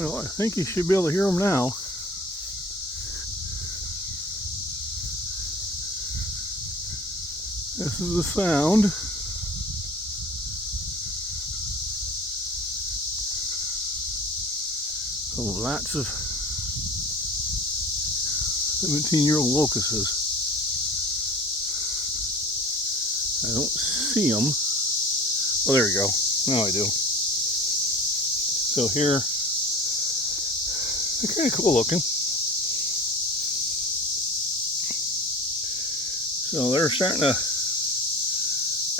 Well, I think you should be able to hear them now. This is the sound. Of lots of 17-year-old locusts. I don't see them. Oh, there we go. Now I do. So here, they're kind of cool looking. So they're starting to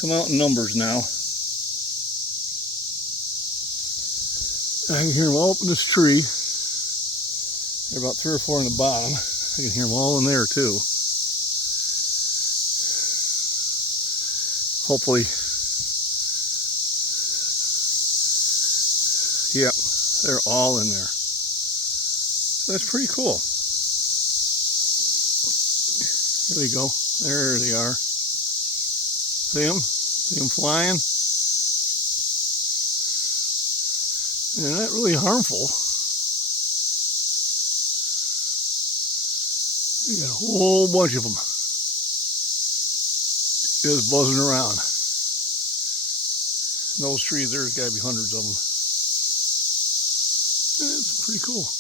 come out in numbers now. I can hear them all up in this tree. There are about 3 or 4 on the bottom. I can hear them all in there too. Hopefully, yep, they're all in there. So that's pretty cool. There they go. There they are. See them? See them flying? They're not really harmful. We got a whole bunch of them just buzzing around. In those trees, there's got to be hundreds of them. It's pretty cool.